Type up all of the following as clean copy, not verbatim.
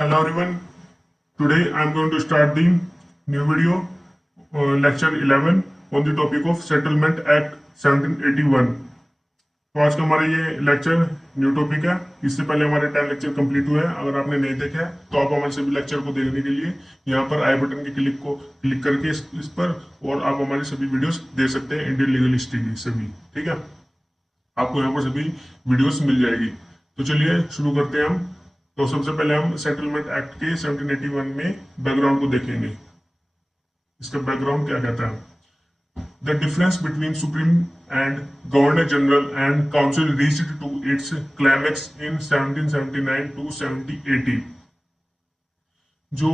Hello everyone. Today I am going to start the new video, lecture 11 on the topic of Settlement Act 1781. तो आज का हमारा ये lecture new topic है। इससे पहले हमारे 10 लेक्चर कंप्लीट हुए हैं। अगर आपने नहीं देखा है तो आप हमारे सभी लेक्चर को देखने के लिए यहाँ पर आई बटन के क्लिक करके इस पर और आप हमारी सभी वीडियोस देख सकते हैं। इंडियन लीगल हिस्ट्री की सभी, ठीक है, आपको यहाँ पर सभी वीडियोस मिल जाएगी। तो चलिए शुरू करते हैं हम। तो सबसे पहले हम सेटलमेंट एक्ट के 1781 में बैकग्राउंड को देखेंगे। इसका बैकग्राउंड क्या कहता है? The difference between supreme and governor general and council reached to its climax in 1779 to 1780। जो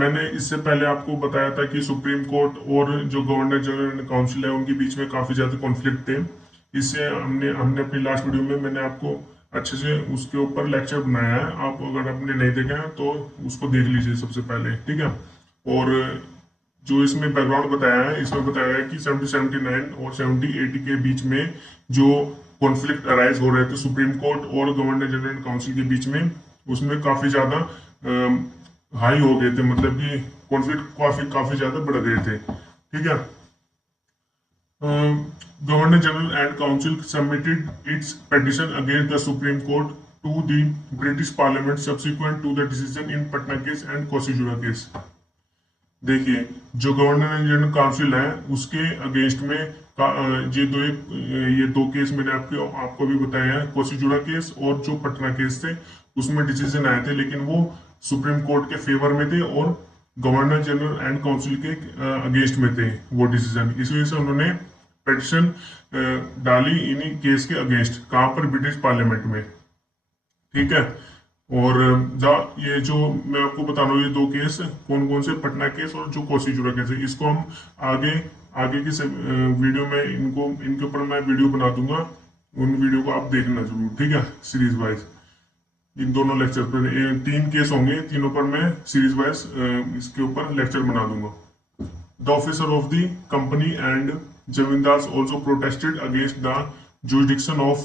मैंने इससे पहले आपको बताया था कि सुप्रीम कोर्ट और जो गवर्नर जनरल एंड काउंसिल है उनके बीच में काफी ज्यादा कॉन्फ्लिक्ट थे। इससे हमने अपनी लास्ट वीडियो में मैंने आपको अच्छे से उसके ऊपर लेक्चर बनाया है। आप अगर आपने नहीं देखा है तो उसको देख लीजिए सबसे पहले, ठीक है। और जो इसमें बैकग्राउंड बताया है, इसमें बताया है कि 1779 और 1780 के बीच में जो कॉन्फ्लिक्ट अराइज हो रहे थे सुप्रीम कोर्ट और गवर्नर जनरल काउंसिल के बीच में, उसमें काफी ज्यादा हाई हो गए थे, मतलब कि कॉन्फ्लिक्ट काफी ज्यादा बढ़ गए थे, ठीक है। Governor General and Council submitted its petition against the Supreme Court to the British Parliament subsequent to the decision in Patna case and Koshijura case. देखिए, जो गवर्नर जनरल काउंसिल है उसके अगेंस्ट में ये दो केस मैंने आपको भी बताया है, कोशिजुड़ा केस और जो पटना केस थे, उसमें डिसीजन आए थे, लेकिन वो सुप्रीम कोर्ट के फेवर में थे और गवर्नर जनरल एंड काउंसिल के अगेंस्ट में थे वो डिसीजन। इस वजह से उन्होंने पिटीशन डाली इन्हीं केस के अगेंस्ट, कहां पर? ब्रिटिश पार्लियामेंट में, ठीक है। और ये जो मैं आपको बता रहा हूँ ये दो केस कौन कौन से, पटना केस और जो कोशिजुड़ा केस है, इसको हम आगे की वीडियो में इनके ऊपर मैं वीडियो बना दूंगा। उन वीडियो को आप देखना जरूर, ठीक है, सीरीज वाइज। इन दोनों लेक्चर पर 3 केस होंगे, तीनों पर मैं सीरीज वाइज इसके ऊपर लेक्चर बना दूंगा। The officer of the company and zamindars also protested against the jurisdiction of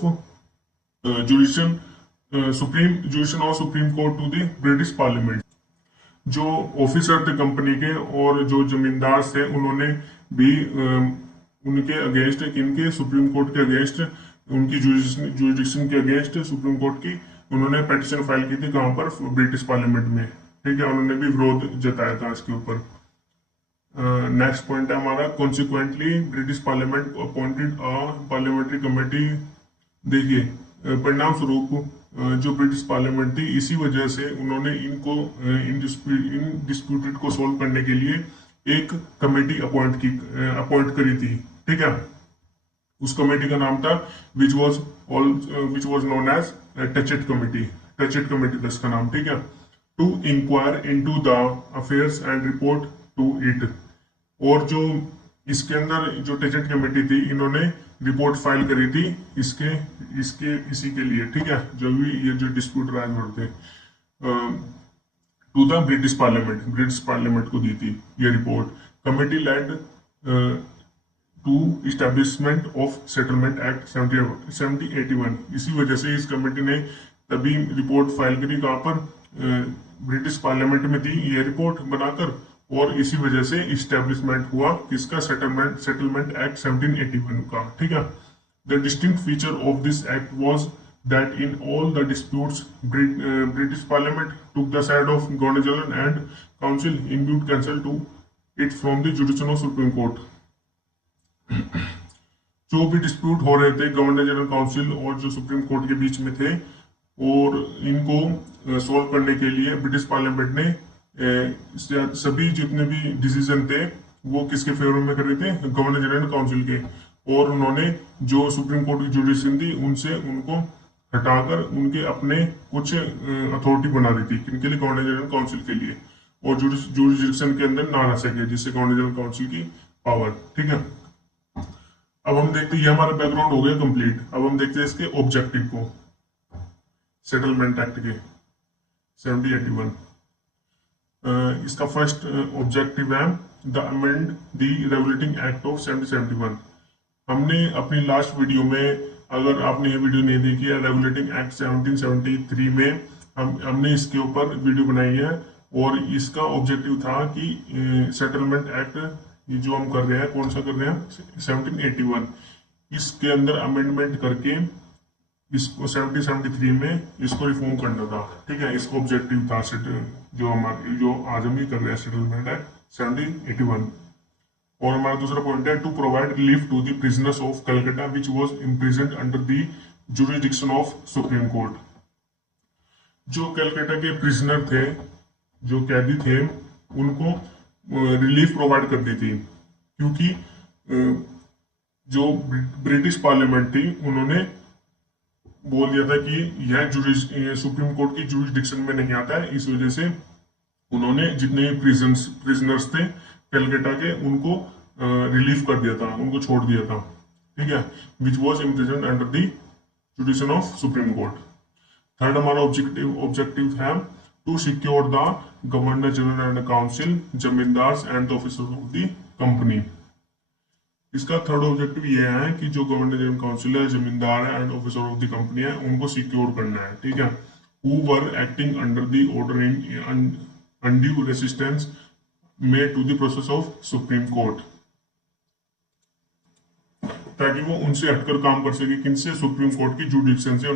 supreme court to the British parliament. जो ऑफिसर थे कंपनी के और जो जमींदार थे, उन्होंने भी उनके अगेंस्ट, किनके? सुप्रीम कोर्ट के अगेंस्ट, उनकी जुरिडिक्शन के अगेंस्ट सुप्रीम कोर्ट की उन्होंने पिटीशन फाइल की थी। कहां पर? ब्रिटिश पार्लियामेंट में, ठीक है। उन्होंने भी विरोध जताया था इसके ऊपर। नेक्स्ट पॉइंट है हमारा, consequently British parliament appointed a parliamentary committee. देखिए, परिणाम स्वरूप जो ब्रिटिश पार्लियामेंट थी, इसी वजह से उन्होंने इनको इन डिस्प्यूटेड को सोल्व करने के लिए एक कमेटी अपॉइंट करी थी, ठीक है। उस कमेटी का नाम था which was known as Touchet committee था इसका नाम, ठीक है। To inquire into the affairs and report to it. और जो इसके अंदर जो टचेट कमेटी थी, इन्होंने रिपोर्ट फाइल करी थी इसी के लिए, ठीक है, जो भी ये जो डिस्प्यूट राइज हो रहे थे, टू द ब्रिटिश पार्लियामेंट को दी थी ये report. Committee led to establishment of settlement act 1781। इसी वजह से इस कमेटी ने तभी रिपोर्ट फाइल करी, कहां पर? ब्रिटिश पार्लियामेंट में थी ये रिपोर्ट बनाकर, और इसी वजह से इस्टेब्लिशमेंट हुआ किसका? सेटलमेंट एक्ट 1781 का, ठीक है। The distinct feature of this act was that in all the disputes British parliament took the side of governor general and council in due cancel two it from the जुडिक्शन of supreme Court. जो भी dispute हो रहे थे governor general council और जो supreme court के बीच में थे, और इनको सोल्व करने के लिए ब्रिटिश पार्लियामेंट ने सभी जितने भी डिसीजन थे वो किसके फेवर में कर रहे थे? गवर्नर जनरल काउंसिल के। और उन्होंने जो सुप्रीम कोर्ट की जुडिक्शन थी उनको हटाकर उनके अपने कुछ अथॉरिटी बना दी थी, किनके लिए? गवर्नर जनरल काउंसिल के लिए, और जुडिक्शन के अंदर ना रह सके, जिससे गवर्नर जनरल काउंसिल की पावर, ठीक है। अब हम देखते हैं, ये हमारा बैकग्राउंड हो गया कंप्लीट। अब हम देखते हैं इसके ऑब्जेक्टिव को, सेटलमेंट एक्ट के 1781। इसका फर्स्ट ऑब्जेक्टिव है the amend the regulating act of 1771। हमने अपनी लास्ट वीडियो में, अगर आपने ये वीडियो नहीं देखी है, रेगुलेटिंग एक्ट 1773 में हमने इसके ऊपर वीडियो बनाई है और इसका ऑब्जेक्टिव था कि सेटलमेंट एक्ट ये जो हम कर रहे हैं, कौन सा कर रहे हैं, 1781, इसके अंदर अमेंडमेंट करके इसको 1773 में इसको रिफॉर्म करना था। ठीक है, इसको ऑब्जेक्टिव था जो आज हम ये कर रहे हैं, सेटलमेंट एक्ट 1781। और हमारा दूसरा पॉइंट है, to provide relief to the prisoners of Calcutta which was imprisoned under the jurisdiction of supreme Court. जो कलकत्ता के प्रिजनर थे, जो कैदी थे, उनको रिलीफ प्रोवाइड कर दी थी, क्योंकि जो ब्रिटिश पार्लियामेंट थी उन्होंने बोल दिया था कि यह सुप्रीम कोर्ट की जुरिडिक्शन में नहीं आता है। इस वजह से उन्होंने जितने भी प्रिजनर्स थे कलकत्ता के, उनको रिलीफ कर दिया था, उनको छोड़ दिया था। ठीक है, which was imprisoned under the jurisdiction of supreme Court. Third हमारा ऑब्जेक्टिव है, to secure the governor general and council, zamindars and the officers of the company. इसका थर्ड ऑब्जेक्टिव ये है कि जो गवर्नर जनरल काउंसिल है, जमींदार है and officer of the company है, उनको सिक्योर करना है। ठीक है, who were acting under the order in undue resistance made to the process of supreme Court, ताकि वो उनसे हटकर काम कर सके। किनसे? सुप्रीम कोर्ट की जुडिक्शन से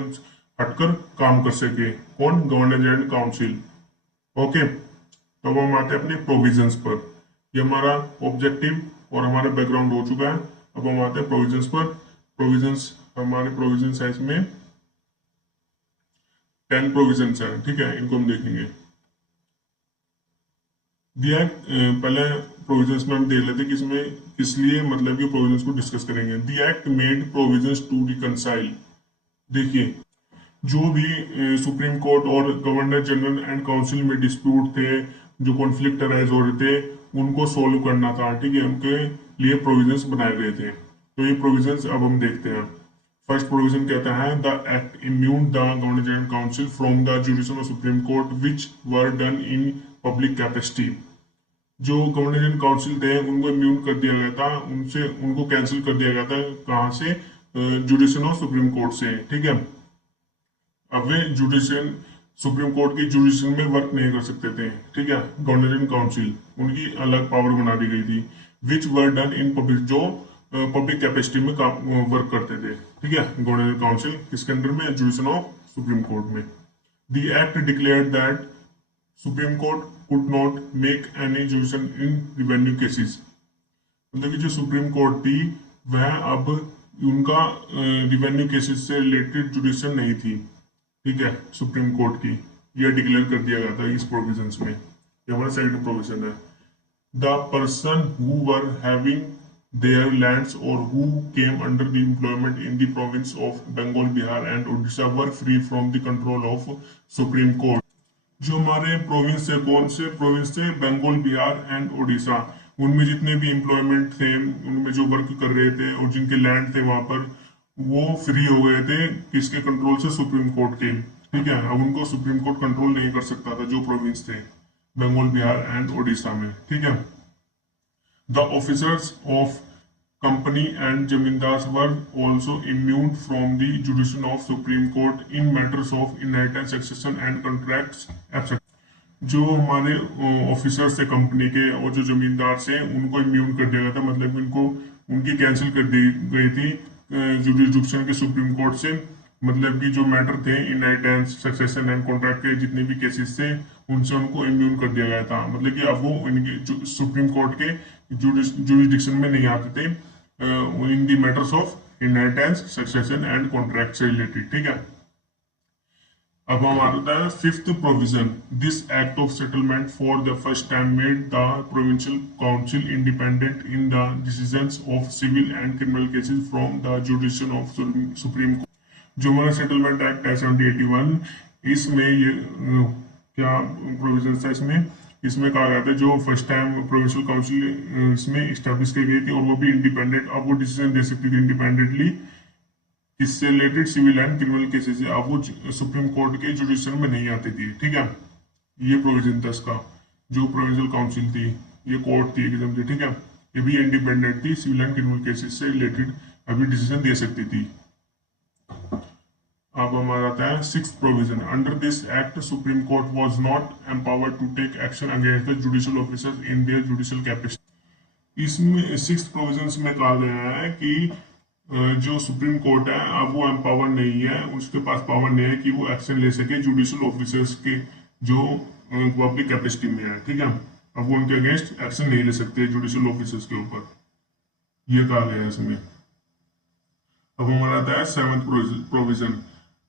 हटकर काम कर सके। कौन? Governor general council. ओके, तो अब हम आते हैं अपने प्रोविजंस पर। ये हमारा ऑब्जेक्टिव और हमारा बैकग्राउंड हो चुका है। अब हम आते हैं प्रोविजंस पर। प्रोविजंस, हमारे प्रोविजंस है इसमें 10 प्रोविजंस है। ठीक है, इनको हम देखेंगे। दिया पहले प्रोविजंस में हम देख लेते कि इसमें किस लिए, मतलब कि प्रोविजंस को डिस्कस करेंगे। The act made provisions to reconcile. देखिए, जो भी सुप्रीम कोर्ट और गवर्नर जनरल एंड काउंसिल में डिस्प्यूट थे, जो कॉन्फ्लिक्ट अराइज हो रहे थे, उनको सोल्व करना था। ठीक है, उनके लिए प्रोविजंस बनाए गए थे। तो ये प्रोविजंस अब हम देखते हैं। फर्स्ट प्रोविजन कहता है, the act immune the governor general council from the jurisdiction of supreme court which were done in public capacity. जो गवर्नर जनरल काउंसिल थे उनको इम्यून कर दिया गया था, उनको कैंसिल कर दिया गया था। कहाँ से? जुडिशन ऑफ सुप्रीम कोर्ट से। ठीक है, अब वे जुडिशन सुप्रीम कोर्ट की जुडिशन में वर्क नहीं कर सकते थे। ठीक है, गवर्नर जनरल काउंसिल, उनकी अलग पावर बना दी गई थी। विच वर डन इन पब्लिक, जो पब्लिक कैपेसिटी में वर्क करते थे। ठीक है, गवर्नर जनरल काउंसिल किसके अंडर में? जुडिशन ऑफ सुप्रीम कोर्ट में। The act declared that supreme court could not make any जुडिशन in revenue cases. मतलब कि जो सुप्रीम कोर्ट थी वह अब उनका रिवेन्यू केसेस से रिलेटेड जुडिशन नहीं थी। ठीक है, सुप्रीम कोर्ट की यह डिक्लेयर कर दिया गया था इस प्रोविजंस में। ये हमारा सेकंड प्रोविजन है। The person who were having their lands और who came under the employment in the province of Bengal, Bihar and Orissa were free from the control of supreme Court. जो हमारे प्रोविंस से, कौन से प्रोविंस थे? बंगाल, बिहार एंड उड़ीसा। उनमें जितने भी एम्प्लॉयमेंट थे, उनमें जो वर्क कर रहे थे और जिनके लैंड थे वहां पर, वो फ्री हो गए थे। किसके कंट्रोल से? सुप्रीम कोर्ट के। ठीक है, अब उनको सुप्रीम कोर्ट कंट्रोल नहीं कर सकता था, जो प्रोविंस थे बंगाल, बिहार एंड उड़ीसा में। ठीक है, the officers of company and zamindar were also immune from the jurisdiction of supreme Court in matters of inheritance, succession and contracts absent. जो हमारे ऑफिसर्स थे कंपनी के और जो जमींदार से, उनको इम्यून कर दिया गया था, मतलब उनको उनकी कैंसिल कर दी गई थी जुडिशन के सुप्रीम कोर्ट से। मतलब कि जो मैटर थे इनहेरिटेंस, सक्सेशन एंड कॉन्ट्रैक्ट के जितने भी केसेस थे, उनसे उनको इम्यून कर दिया गया था। मतलब कि अब वो इनके सुप्रीम कोर्ट के जुडिशन में नहीं आते थे in the matters of inheritance, succession and contract से रिलेटेड। ठीक है, अब हम आता है fifth provision. This act of settlement for the first time made the provincial council independent in the decisions of civil and criminal cases from the jurisdiction of supreme Court. जो हमारा settlement act है 1781, इसमें ये क्या provision था? इसमें कहा गया था जो फर्स्ट टाइम प्रोविंशियल काउंसिल इसमें स्टैब्लिश की गई थी, और वो भी इंडिपेंडेंट, अब वो डिसीजन दे सकती थी इंडिपेंडेंटली इससे related civil and criminal cases है। अब वो सुप्रीम कोर्ट के जुडिशन में नहीं आती थी। ठीक है, ये प्रोविजन था इसका। जो प्रोविंशियल काउंसिल थी, ये कोर्ट थी एकदम से। ठीक है, ये भी इंडिपेंडेंट थी, सिविल एंड क्रिमिनल केसेस से रिलेटेड अभी डिसीजन दे सकती थी। अब हमारा आता है six provision. Under this act Supreme Court was not empowered to take action against the judicial officers in their judicial capacity. इसमें सिक्स प्रोविजंस में कहा गया है कि जो सुप्रीम कोर्ट है अब वो एम्पावर नहीं है, उसके पास पावर नहीं है कि वो एक्शन ले सके जुडिशियल ऑफिसर्स के जो पब्लिक कैपेसिटी में है, ठीक है। अब वो उनके अगेंस्ट एक्शन नहीं ले सकते जुडिशियल ऑफिसर्स के ऊपर, ये कहा गया है इसमें। अब हमारा आता है seventh provision.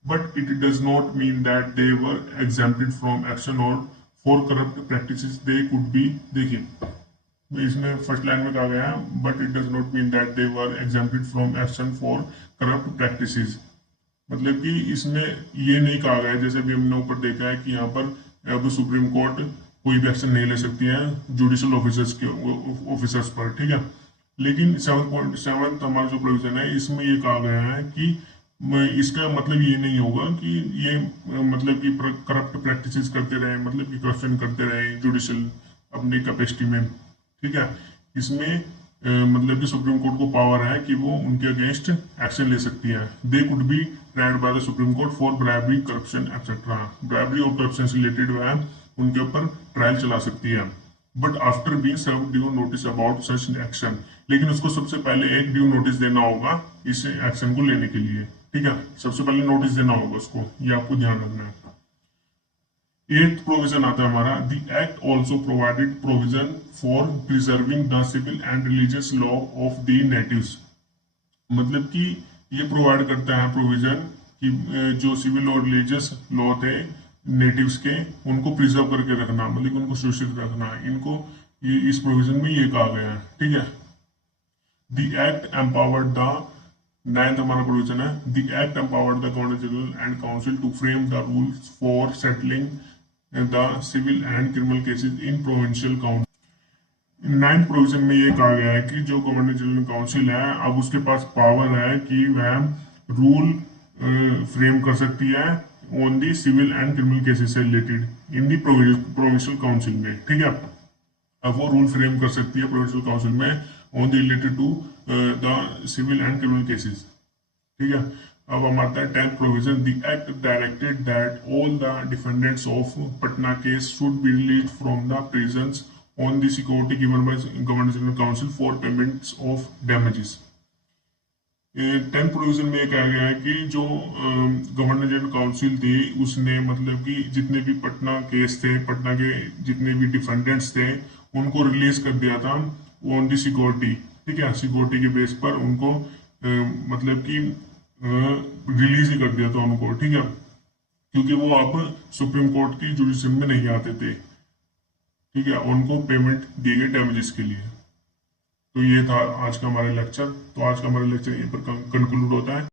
But it does not mean that they were exempted from action और for corrupt practices they could be. देखिए इसमें फर्स्ट लाइन में कहा गया है but it does not mean that they were exempted from action for corrupt practices. मतलब कि इसमें ये नहीं कहा गया जैसे भी हमने ऊपर देखा है कि यहाँ पर अब सुप्रीम कोर्ट कोई भी एक्शन नहीं ले सकती है जुडिशियल ऑफिसर्स पर, ठीक है। लेकिन 7.7 हमारा जो प्रोविजन है इसमें ये कहा गया है कि इसका मतलब ये नहीं होगा कि ये मतलब कि करप्ट प्रैक्टिसेस करते रहे, मतलब कि करप्शन करते रहे जुडिशियल अपनी कैपेसिटी में, ठीक है। इसमें मतलब कि सुप्रीम कोर्ट को पावर है कि वो उनके अगेंस्ट एक्शन ले सकती है। They could be tried by the Supreme Court for bribery corruption etcetera. Bribery और करप्शन से रिलेटेड वह उनके ऊपर ट्रायल चला सकती है। But after being serve due notice about such action, लेकिन उसको सबसे पहले एक ड्यू नोटिस देना होगा इस एक्शन को लेने के लिए, ठीक है। सबसे पहले नोटिस देना होगा उसको, ये आपको ध्यान रखना है। एट्थ प्रोविजन आता है हमारा the act also provided provision for preserving the civil and religious law of the natives. मतलब कि ये प्रोवाइड करता है प्रोविजन कि जो सिविल और रिलीजियस लॉ थे नेटिव्स के उनको प्रिजर्व करके रखना, मतलब उनको सुरक्षित रखना, इनको ये इस प्रोविजन में ये कहा गया है, ठीक है। The act empowered the ninth हमारा प्रोविजन है the act empowered the governor general and council to frame the rules for settling the civil and criminal cases in provincial council. Ninth provision में ये कहा गया है कि जो गवर्नर जनरल काउंसिल है अब उसके पास पावर है कि वह रूल फ्रेम कर सकती है on the civil and criminal cases से related in the provincial council में, ठीक है। अब वो रूल फ्रेम कर सकती है प्रोविंशियल काउंसिल में on the related to the civil and criminal cases, ठीक है। अब हमारा tenth provision the act directed that all the defendants of Patna case should be released from the prisons on the security given by governor general council for payments of damages. Tenth provision में ये कहा गया है कि जो governor general council थी उसने मतलब कि जितने भी पटना केस थे, पटना के जितने भी डिफेंडेंट्स थे उनको रिलीज कर दिया था ऑन दी सिक्योरिटी, ठीक है। सिक्योरिटी के बेस पर उनको मतलब कि रिलीज ही कर दिया था उनको, ठीक है, क्योंकि वो अब सुप्रीम कोर्ट की जुडिशरी में नहीं आते थे, ठीक है। उनको पेमेंट दिए गए डैमेजेस के लिए। तो ये था आज का हमारा लेक्चर। तो आज का हमारा लेक्चर यहीं पर कंक्लूड होता है।